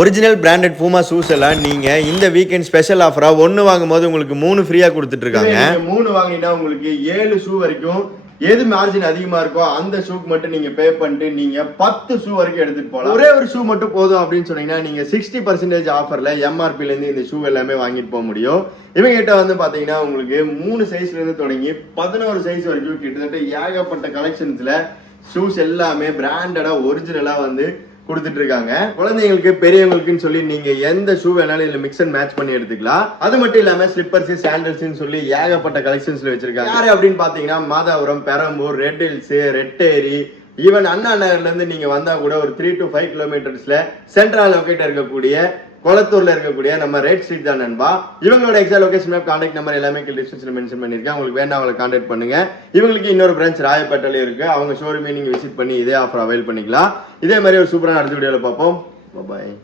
Original branded பூமா shoes எல்லாம் நீங்க இந்த வீக்கெண்ட் ஸ்பெஷல் ஆஃபரா ஒன்னு வாங்கும்போது உங்களுக்கு 3 ஃப்ரீயா கொடுத்துட்டு இருக்காங்க. 3 வாங்கினா உங்களுக்கு 7 ஷூ வரைக்கும் எது மார்ஜின் அதிகமா இருக்கோ அந்த ஷூக்கு மட்டும் நீங்க பே பண்ணிட்டு நீங்க 10 ஷூ வரைக்கும் எடுத்துட்டு போகலாம். ஒரே ஒரு ஷூ மட்டும் போதும் அப்படின்னு சொன்னீங்கன்னா நீங்க 60% ஆஃபர்ல எம்ஆர்பில இருந்து இந்த ஷூ எல்லாமே வாங்கிட்டு போக முடியும். இவங்க கிட்ட வந்து பாத்தீங்கன்னா உங்களுக்கு 3 சைஸ்ல இருந்து தொடங்கி 11 சைஸ் வரைக்கும் கிட்டத்தட்ட ஏகப்பட்ட கலெக்ஷன்ஸ்ல ஷூஸ் எல்லாமே பிராண்டடா ஒரிஜினலா வந்து கொடுத்துட்டு இருக்காங்க. குழந்தைங்களுக்கு பெரியவங்களுக்குன்னு சொல்லி நீங்க எந்த ஷூ வேணாலும் இதுல மிக்ஸ் அண்ட் மேட்ச் பண்ணி எடுத்துக்கலாம். அது மட்டும் இல்லாம ஸ்லிப்பர்ஸ் சாண்டல்ஸ் சொல்லி ஏகப்பட்ட கலெக்ஷன்ஸ்ல வச்சிருக்காங்க. யாரு அப்படின்னு பாத்தீங்கன்னா Mathapuram, Perambur, Red Hills, Retteri, even Anna நகர்ல இருந்து நீங்க வந்தா கூட ஒரு 3 to 5 கிலோமீட்டர்ஸ்ல சென்ட்ரல் லொகேட் இருக்கக்கூடிய கொளத்தூர்ல இருக்கக்கூடிய நம்ம ரெட் ஸ்ட்ரீட் தான் நண்பா. இவங்களோட எக்ஸா லொகேஷன் மேப், கான்டாக்ட் நம்பர் எல்லாமே டிஸ்கிரிப்ஷன்ல மென்ஷன் பண்ணிருக்கேன். உங்களுக்கு வேணா அவங்களை கான்டாக்ட் பண்ணுங்க. இவங்களுக்கு இன்னொரு பிரான்ச் ராயப்பேட்டையில இருக்கு. அவங்க ஷோரூமே நீங்க விசிட் பண்ணி இதே ஆஃபர் அவைல் பண்ணிக்கலாம். இதே மாதிரி ஒரு சூப்பரான அடுத்த வீடியோல பார்ப்போம். பாய்.